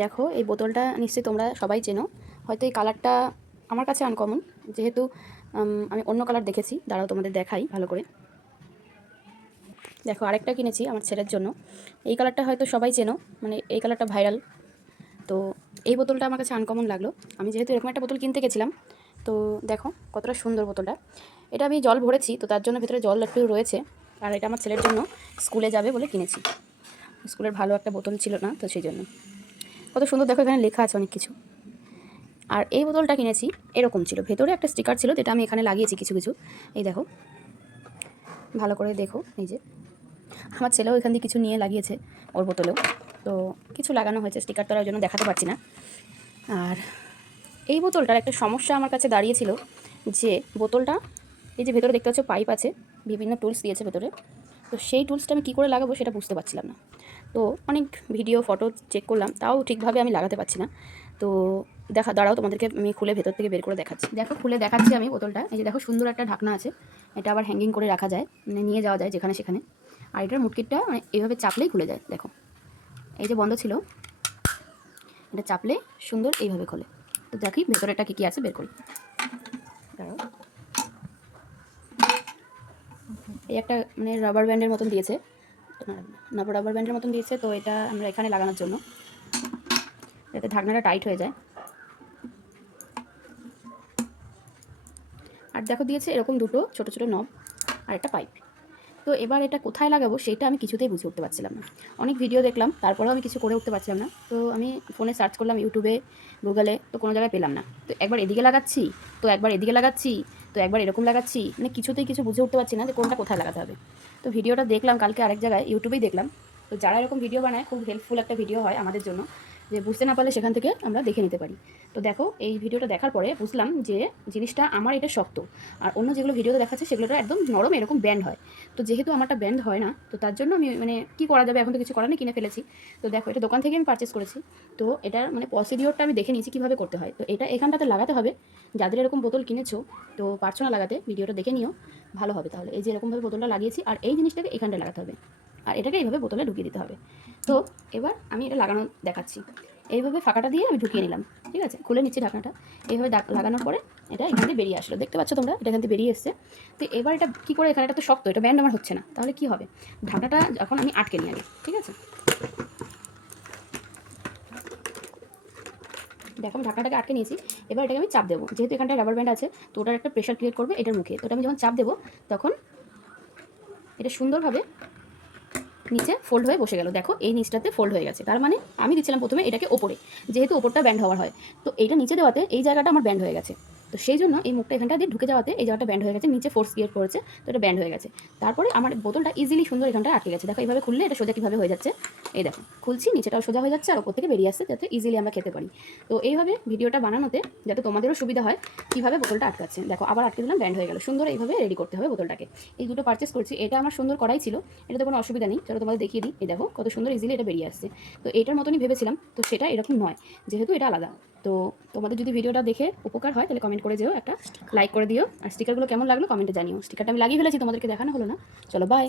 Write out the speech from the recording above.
দেখো এই বোতলটা নিশ্চয়ই তোমরা সবাই চেনো। হয়তো এই কালারটা আমার কাছে আনকমন, যেহেতু আমি অন্য কালার দেখেছি। দাঁড়াও তোমাদের দেখাই ভালো করে। দেখো আরেকটা কিনেছি আমার ছেলের জন্য। এই কালারটা হয়তো সবাই চেনো, মানে এই কালারটা ভাইরাল। তো এই বোতলটা আমার কাছে আনকমন লাগলো। আমি যেহেতু এরকম একটা বোতল কিনতে গেছিলাম, তো দেখো কতটা সুন্দর বোতলটা। এটা আমি জল ভরেছি, তো তার জন্য ভেতরে জল একটু রয়েছে। আর এটা আমার ছেলের জন্য স্কুলে যাবে বলে কিনেছি। স্কুলের ভালো একটা বোতল ছিল না, তো সেই জন্য। কত সুন্দর দেখো, এখানে লেখা আছে অনেক কিছু। আর এই বোতলটা কিনেছি এরকম ছিল, ভেতরে একটা স্টিকার ছিল যেটা আমি এখানে লাগিয়েছি কিছু কিছু। এই দেখো ভালো করে দেখো, এই যে আমার ছেলেও এখান দিয়ে কিছু নিয়ে লাগিয়েছে ওর বোতলেও। তো কিছু লাগানো হয়েছে, স্টিকার তো ওর জন্য দেখাতে পারছি না। আর এই বোতলটার একটা সমস্যা আমার কাছে দাঁড়িয়েছিল, যে বোতলটা এই যে ভেতরে দেখতে পাচ্ছ পাইপ আছে, বিভিন্ন টুলস দিয়েছে ভেতরে। তো সেই টুলসটা আমি কী করে লাগাবো সেটা বুঝতে পারছিলাম না। তো অনেক ভিডিও ফটো চেক করলাম, তাও ঠিকভাবে আমি লাগাতে পারছি না। তো দাঁড়াও তোমাদেরকে আমি খুলে ভেতর থেকে বের করে দেখাচ্ছি। দেখো খুলে দেখাচ্ছি আমি বোতলটা। এই যে দেখো সুন্দর একটা ঢাকনা আছে, এটা আবার হ্যাঙ্গিং করে রাখা যায়, মানে নিয়ে যাওয়া যায় যেখানে সেখানে। আর এটার মুটকিটটা মানে এইভাবে চাপলেই খুলে যায়। দেখো এই যে বন্ধ ছিল, এটা চাপলে সুন্দর এইভাবে খোলে। তো দেখি ভেতরেটা কী কী আছে বের করি। দাঁড়াও, এই একটা মানে রাবার ব্যান্ডের মতন দিয়েছে, রাবার ব্যান্ডের মতন দিয়েছে। তো এটা আমরা এখানে লাগানোর জন্য, যাতে ঢাকনাটা টাইট হয়ে যায়। আর দেখো দিয়েছে এরকম দুটো ছোট ছোট নব আর একটা পাইপ। তো এবার এটা কোথায় লাগাবো সেটা আমি কিছুতেই বুঝে উঠতে পারছিলাম না। অনেক ভিডিও দেখলাম, তারপরেও আমি কিছু করে উঠতে পারছিলাম না। তো আমি ফোনে সার্চ করলাম, ইউটিউবে, গুগলে, তো কোনো জায়গায় পেলাম না। তো একবার এদিকে লাগাচ্ছি, তো একবার এদিকে লাগাচ্ছি, তো একবার এরকম লাগাচ্ছি, মানে কিছুতেই কিছু বুঝে উঠতে পারছি না যে কোনটা কোথায় লাগাতে হবে। তো ভিডিওটা দেখলাম কালকে আরেক জায়গায়, ইউটিউবেই দেখলাম। তো যারা এরকম ভিডিও বানায় খুব হেল্পফুল একটা ভিডিও হয় আমাদের জন্য, যে বুঝতে না পারলে সেখান থেকে আমরা দেখে নিতে পারি। তো দেখো এই ভিডিওটা দেখার পরে বুঝলাম যে জিনিসটা আমার এটা শক্ত, আর অন্য যেগুলো ভিডিওতে দেখাচ্ছে সেগুলোটা একদম নরম, এরকম ব্যান্ড হয়। তো যেহেতু আমারটা ব্যান্ড হয় না, তো তার জন্য আমি মানে কী করা যাবে, এখন তো কিছু করার নেই, কিনে ফেলেছি। তো দেখো এটা দোকান থেকে আমি পারচেস করেছি। তো এটার মানে প্রসিডিওরটা আমি দেখে নিয়েছি কীভাবে করতে হয়। তো এটা এখানটাতে লাগাতে হবে। যাদের এরকম বোতল কিনেছো, তো পারছো না লাগাতে, ভিডিওটা দেখে নিও, ভালো হবে তাহলে। এই যে এরকমভাবে বোতলটা লাগিয়েছি, আর এই জিনিসটাকে এখানটায় লাগাতে হবে, আর এটাকে এইভাবে বোতলে ঢুকিয়ে দিতে হবে। তো এবার আমি এটা লাগানো দেখাচ্ছি। এইভাবে ফাঁকাটা দিয়ে আমি ঢুকিয়ে নিলাম, ঠিক আছে, খুলে নিচ্ছি ঢাকনাটা। এইভাবে লাগানোর পরে এটা এখান থেকে বেরিয়ে আসলো, দেখতে পাচ্ছ তোমরা, এটা এখান থেকে বেরিয়ে এসছে। তো এবার এটা কী করে, এখানে এটা তো শক্ত, এটা ব্যান্ড আমার হচ্ছে না, তাহলে কী হবে, ঢাকনাটা এখন আমি আটকে নিই আগে, ঠিক আছে। দেখো আমি ঢাকনাটাকে আটকে নিয়েছি। এবার এটাকে আমি চাপ দেবো, যেহেতু এখানটায় রাবার ব্যান্ড আছে, তো ওটার একটা প্রেশার ক্রিয়েট করবে এটার মুখে। তো ওটা আমি যখন চাপ দেবো, তখন এটা সুন্দরভাবে নিচে ফোল্ড হয়ে বসে গেল। দেখো এই নিচটাতে ফোল্ড হয়ে গেছে, তার মানে আমি দিচ্ছিলাম প্রথমে এটাকে ওপরে, যেহেতু ওপরটা ব্যান্ড হওয়ার হয়। তো এইটা নিচে দেওয়াতে এই জায়গাটা আমার ব্যান্ড হয়ে গেছে। তো সেই জন্য এই মুখটা এখানটা দিয়ে ঢুকে যাওয়াতে এই জায়গাটা ব্যান্ড হয়ে গেছে, নিচে ফোর্স ক্রিয়েট করেছে, তো এটা ব্যান্ড হয়ে গেছে। তারপরে আমার বোতলটা ইজিলি সুন্দর এখানটা আটকে গেছে। দেখো এইভাবে খুললে এটা সোজা কীভাবে হয়ে যাচ্ছে, এই দেখো খুলছি, নিচেটাও সোজা হয়ে যাচ্ছে, আর ওপর থেকে বেরিয়ে আসছে, যাতে ইজিলি আমরা খেতে পারি। তো এইভাবে ভিডিওটা বানানোতে যাতে তোমাদেরও সুবিধা হয় কীভাবে বোতলটা আটকাচ্ছে। দেখো আবার আটকে দিলাম, ব্যান্ড হয়ে গেল, সুন্দর এইভাবে রেডি করতে হবে বোতলটাকে। এই দুটো পারচেস করছি, এটা আমার সুন্দর করাই ছিল, এটাতে কোনো অসুবিধা নেই। চলো তোমাদের দেখিয়ে দিই, এই দেখো কত সুন্দর ইজিলি এটা বেরিয়ে আসছে। তো এটার মতনই ভেবেছিলাম, তো সেটা এরকম নয়, যেহেতু এটা আলাদা। তো তোমাদের যদি ভিডিওটা দেখে উপকার হয় তাহলে কমেন্ট করে যেও, একটা লাইক করে দিও, আর স্টিকারগুলো কেমন লাগলো কমেন্টে জানিও। স্টিকারটা আমি লাগিয়ে ফেলেছি, তোমাদেরকে দেখানো হলো না। চলো বাই।